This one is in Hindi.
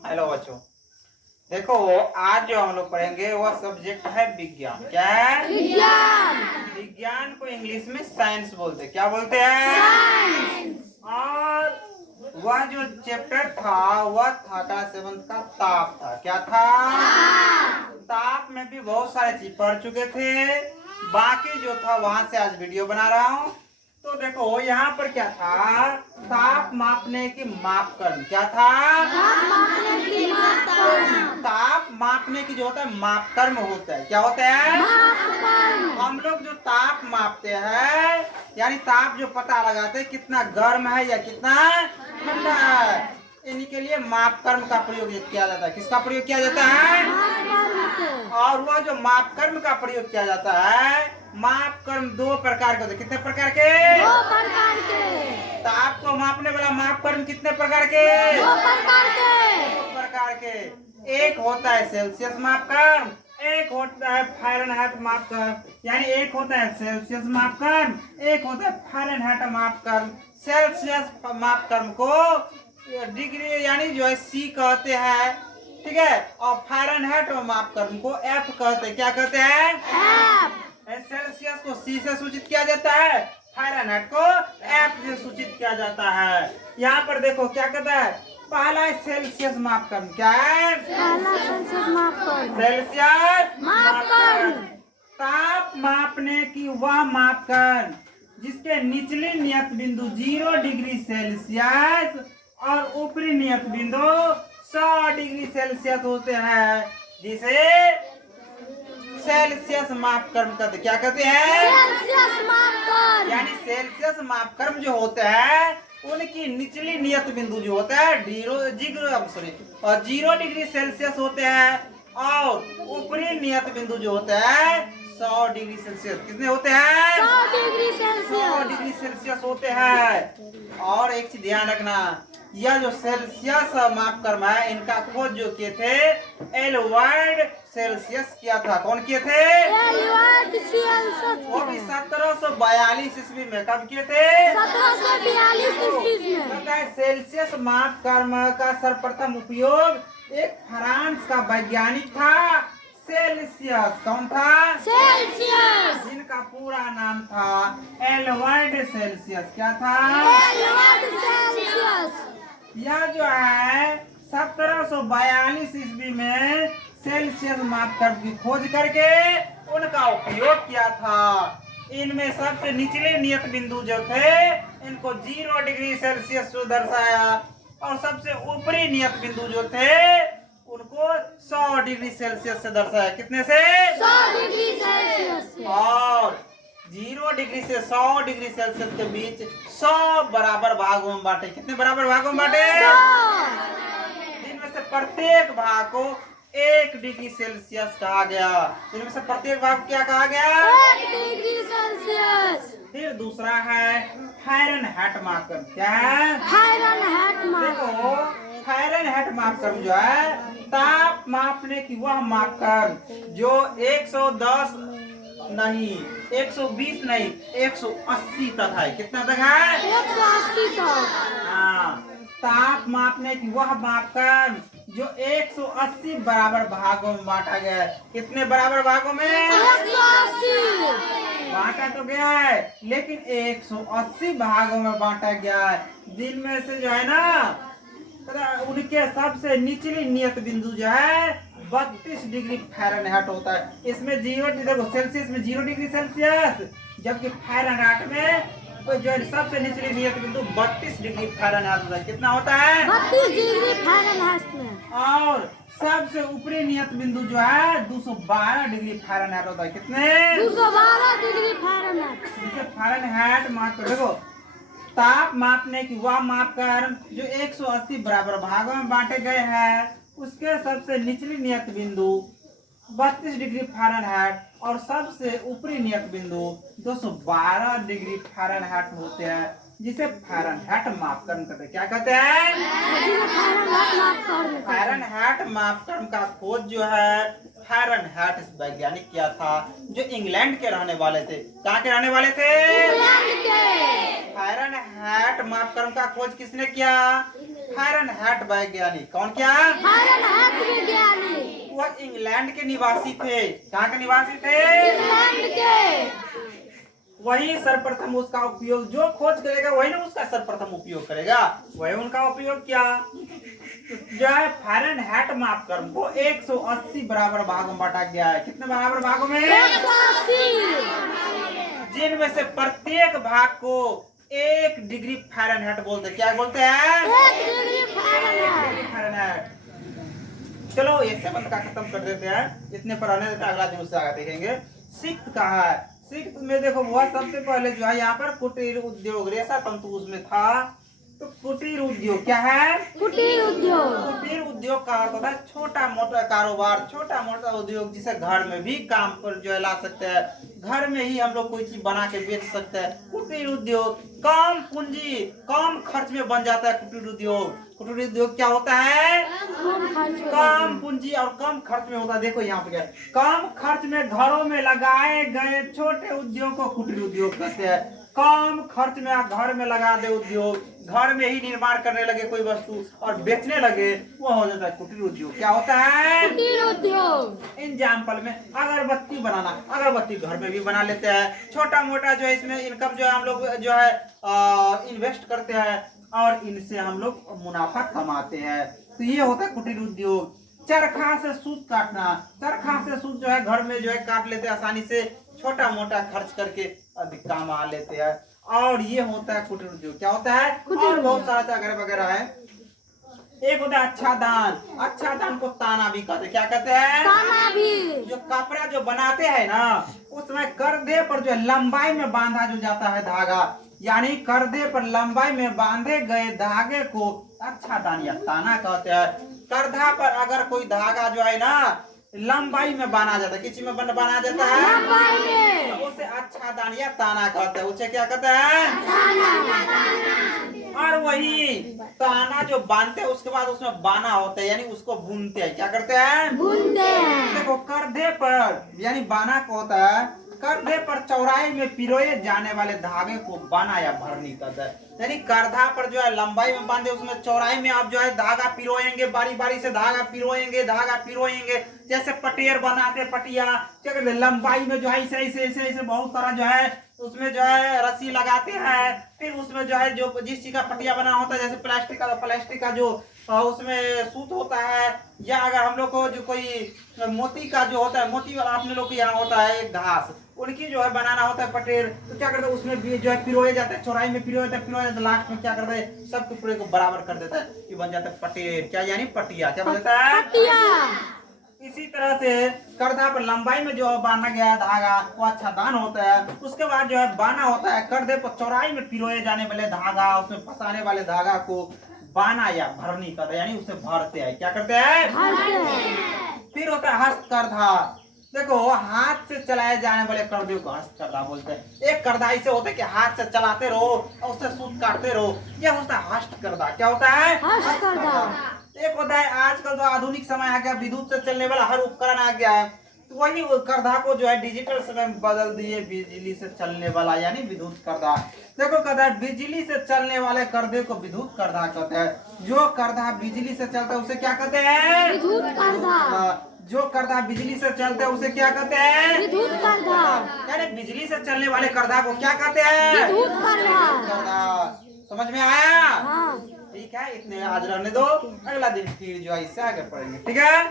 हेलो बच्चों, देखो आज जो हम लोग पढ़ेंगे वह सब्जेक्ट है विज्ञान। क्या है? विज्ञान। विज्ञान को इंग्लिश में साइंस बोलते हैं। क्या बोलते हैं? साइंस। और वह जो चैप्टर था वह था क्लास 7 का ताप था। क्या था? ताप में भी बहुत सारे चीज पढ़ चुके थे। बाकी जो था वहां से आज वीडियो बना रहा हूँ। तो देखो यहाँ पर क्या था, ताप मापने की मापकर्म। क्या था? ताप मापने की जो होता है मापकर्म होता है। क्या होता है? हम लोग जो ताप मापते हैं यानी ताप जो पता लगाते हैं कितना गर्म है या कितना ठंडा है, इन्हीं के लिए मापकर्म का प्रयोग किया जाता है। किसका प्रयोग किया जाता है? और वह जो मापकर्म का प्रयोग किया जाता है, मापकर्म दो प्रकार के होते हैं। कितने प्रकार के? दो प्रकार के। ताप को मापने वाला मापकर्म कितने प्रकार के? दो प्रकार के। दो प्रकार के। एक होता है सेल्सियस मापकर्म, एक होता है फ़ारेनहाइट मापकर्म। यानी एक होता है सेल्सियस मापकर्म, एक होता है फ़ारेनहाइट मापकर्म। सेल्सियस मापकर्म को डिग्री यानी जो है सी कहते हैं, ठीक है। और फ़ारेनहाइट मापकर्म को एफ कहते हैं। क्या कहते हैं? एफ। सेल्सियस को सी से सूचित किया जाता है, फ़ारेनहाइट को एफ से सूचित किया जाता है। यहाँ पर देखो क्या कहता है, पहला है सेल्सियस मापकर्म। क्या है? सेल्सियस मापकर्म। सेल्सियस मापकर्म। ताप मापने की वह मापकर्म जिसके निचली नियत बिंदु 0 डिग्री सेल्सियस और ऊपरी नियत बिंदु 100 डिग्री सेल्सियस होते हैं, जिसे सेल्सियस मापकर्म कहते हैं। क्या कहते हैं? सेल्सियस मापकर्म। यानी सेल्सियस मापकर्म जो होते हैं उनकी निचली नियत बिंदु जो होता है 0 डिग्री सेल्सियस होते हैं और ऊपरी नियत बिंदु जो होता है 100 डिग्री सेल्सियस। कितने होते हैं? 100 डिग्री 100 सेल्सियस। डिग्री सेल्सियस होते हैं। और एक चीज ध्यान रखना, यह जो सेल्सियस मापकर्म है इनका खोज जो किए थे एल्वार्ड सेल्सियस किया था। कौन किए थे? एल्वार्ड सेल्सियस। वो भी 1742 ईस्वी में। कब किए थे? 1742 ईस्वी में। सेल्सियस मापकर्म का सर्वप्रथम उपयोग एक फ्रांस का वैज्ञानिक था, सेल्सियस। कौन था? सेल्सियस। जिनका पूरा नाम था एल्वार्ड सेल्सियस। क्या था? एल्वार्ड सेल्सियस। यह जो है 1742 ईस्वी में सेल्सियस मापकर्म की खोज करके उनका उपयोग किया था। इनमें सबसे निचले नियत बिंदु जो थे इनको 0 डिग्री सेल्सियस से दर्शाया और सबसे ऊपरी नियत बिंदु जो थे उनको 100 डिग्री सेल्सियस से दर्शाया। कितने से? 100 डिग्री सेल्सियस से। और 0 डिग्री से 100 डिग्री सेल्सियस के बीच 100 बराबर भागों में बांटे। कितने बराबर भागों में बांटे? 100। जिनमें से प्रत्येक भाग को 1 डिग्री सेल्सियस कहा गया। जिनमें से प्रत्येक भाग क्या कहा गया? 1 डिग्री सेल्सियस। फिर दूसरा है फ़ारेनहाइट मापकर्म। क्या है? फ़ारेनहाइट मापकर्म। देखो फ़ारेनहाइट मापकर्म जो है ताप मापने की वह मापकर्म जो 110 नहीं, 120 नहीं, 180 तक है। कितना तक है? 180 तक। हाँ, ताप मापने की वह मापकर्म जो 180 बराबर भागों में बांटा गया है। कितने बराबर भागों में? 180। बांटा तो गया है लेकिन 180 भागों में बांटा गया है, जिनमें से जो है ना उनके सबसे निचली नियत बिंदु जो है 32 डिग्री फ़ारेनहाइट होता है। इसमें 0 देखो सेल्सियस में 0 डिग्री सेल्सियस, जबकि फ़ारेनहाइट में तो जो सबसे निचली नियत बिंदु 32 डिग्री फ़ारेनहाइट होता है। कितना होता है? 32 डिग्री फ़ारेनहाइट में। और सबसे ऊपरी नियत बिंदु जो है 212 डिग्री फ़ारेनहाइट होता है। कितने? 212 डिग्री फ़ारेनहाइट। जिसे फ़ारेनहाइट मापकर देखो ताप मापने की वह मापकर्म जो 180 बराबर भागों में बांटे गए हैं उसके सबसे निचली नियत बिंदु 32 डिग्री फ़ारेनहाइट और सबसे ऊपरी नियत बिंदु 212 डिग्री फ़ारेनहाइट होते हैं, जिसे फ़ारेनहाइट मापकर्म कहते हैं। क्या कहते हैं? फ़ारेनहाइट मापकर्म का खोज जो है फ़ारेनहाइट वैज्ञानिक किया था जो इंग्लैंड के रहने वाले थे। कहाँ के रहने वाले थे? इंग्लैंड के। फ़ारेनहाइट मापकर्म का खोज किसने किया? फारेनहाइट वैज्ञानिक। कौन क्या? फारेनहाइट वैज्ञानिक। वह इंग्लैंड के निवासी थे। कहाँ के निवासी थे? इंग्लैंड के। वही सर्वप्रथम उसका उपयोग, जो खोज करेगा वही ना उसका सर्वप्रथम उपयोग करेगा, वही उनका उपयोग किया। जो है फारेनहाइट मापक्रम को 180 बराबर भागों में बांटा गया है। कितने बराबर भागों में? 180। जिनमें से प्रत्येक भाग को 1 डिग्री फारेनहाइट बोलते हैं। क्या बोलते हैं? 1 डिग्री 1 फारेनहाइट। Degree Fahrenheit. चलो ये 7 का खत्म कर देते हैं, इतने पर आने देते हैं, अगला दिन उससे आगे देखेंगे। सिक्त कहा है? सिक्त में देखो वह सबसे पहले जो है यहाँ पर कुटीर उद्योग रेशा तंतु उसमें था। तो कुटीर उद्योग क्या है? कुटीर उद्योग। कुटीर उद्योग का अर्थ होता है छोटा मोटा कारोबार, छोटा मोटा उद्योग, जिसे घर में भी काम पर जो है ला सकते हैं, घर में ही हम लोग कोई चीज बना के बेच सकते हैं। कुटीर उद्योग कम पूंजी कम खर्च में बन जाता है। कुटीर उद्योग, कुटीर उद्योग क्या होता है? कम पूंजी और कम खर्च में होता है। देखो यहाँ पे क्या, कम खर्च में घरों में लगाए गए छोटे उद्योग को कुटीर उद्योग कहते हैं। कम खर्च में आप घर में लगा दे उद्योग, घर में ही निर्माण करने लगे कोई वस्तु और बेचने लगे, वो हो जाता है कुटीर उद्योग। क्या होता है? कुटीर उद्योग। एग्जाम्पल में अगरबत्ती बनाना, अगरबत्ती घर में भी बना लेते हैं। छोटा मोटा जो है इसमें इनकम जो है हम लोग जो है इन्वेस्ट करते हैं और इनसे हम लोग मुनाफा कमाते हैं। तो ये होता है कुटीर उद्योग। चरखा से सूत काटना, चरखा से सूत जो है घर में जो है काट लेते हैं आसानी से, छोटा मोटा खर्च करके अधिक काम आ लेते हैं। और ये होता है कुटीर उद्योग। क्या होता है? और बहुत सारा वगैरह वगैरह है। एक होता है अच्छा दान, अच्छा दान को ताना भी कहते हैं। क्या कहते हैं? ताना भी। जो कपड़ा जो बनाते हैं ना, उसमें करदे पर जो लंबाई में बांधा जो जाता है धागा, यानी करदे पर लंबाई में बांधे गए धागे को अच्छा दान या ताना कहते हैं। करधा पर अगर कोई धागा जो है ना लंबाई में बांधा जाता है, किसी में बांधा जाता है लंबाई में, तो उसे अच्छा दान या ताना कहते हैं। उसे क्या कहते हैं? और वही ताना जो बांधते हैं उसके बाद उसमें बाना होता है, यानी उसको बुनते हैं। क्या करते हैं? बुनते हैं। देखो करधे पर यानी बाना को होता है, करधे पर चौड़ाई में पिरोए जाने वाले धागे को बाना या भरनी कहता है। यानी करधा पर जो है लंबाई में बांधे, उसमें चौड़ाई में आप जो है धागा पिरोएंगे, बारी बारी से धागा पिरोएंगे, धागा पिरोएंगे, जैसे पटेर बनाते पटिया, क्या कहते हैं, लंबाई में जो है ऐसे ऐसे ऐसे ऐसे बहुत सारा जो है उसमें जो है रस्सी लगाते हैं। फिर उसमें जो है जो जिस चीज का पटिया बना होता है, जैसे प्लास्टिक का जो उसमें सूत होता है, या अगर हम लोग को जो कोई मोती का जो होता है, मोती वाला अपने लोग के यहाँ होता है एक घास, उनकी जो है बनाना होता है पटेर, तो क्या करते हैं उसमें भी जो है पिरोए जाते हैं, चौड़ाई में पिरोए जाते हैं, लास्ट में क्या करते हैं सबके पूरे को बराबर कर देता है, ये बन जाता है पटेर। क्या यानी पटिया। क्या बन जाता है? पटिया। इसी तरह से करधा पर लंबाई में जो बांधा गया धागा वो अच्छा दान होता है। उसके बाद जो है बाना होता है, करधे पर चौड़ाई में पिरोए जाने वाले धागा, उसमें फंसाने वाले धागा को बाना या भरनी करते हैं, यानी उसे भरते हैं। क्या करते हैं? फिर होता है हस्तकरधा। देखो हाथ से चलाए जाने वाले करधे को हस्तकरधा बोलते हैं। एक करधा ऐसे होता है कि हाथ से चलाते रहो और उससे सूत काटते रहो, यह होता है हस्तकरधा। क्या होता है? हस्तकरधा। एक होता है आजकल जो आधुनिक समय आ गया, विद्युत से चलने वाला हर उपकरण आ गया है, तो वही करधा को जो है डिजिटल समय में बदल दिए, बिजली से चलने वाला यानी विद्युत करधा। देखो कहता है बिजली से चलने वाले करधे को विद्युत करधा कहते हैं। जो करधा बिजली से चलता है उसे क्या कहते हैं? विद्युत करधा। जो करधा बिजली से चलता है उसे क्या कहते हैं? विद्युत करधा। यानी बिजली से चलने वाले करधा को क्या कहते हैं? विद्युत करधा। समझ में आया? हाँ। ठीक है, इतने आज रहने दो, अगला दिन फिर जो है इससे आगे पढ़ेंगे। ठीक है।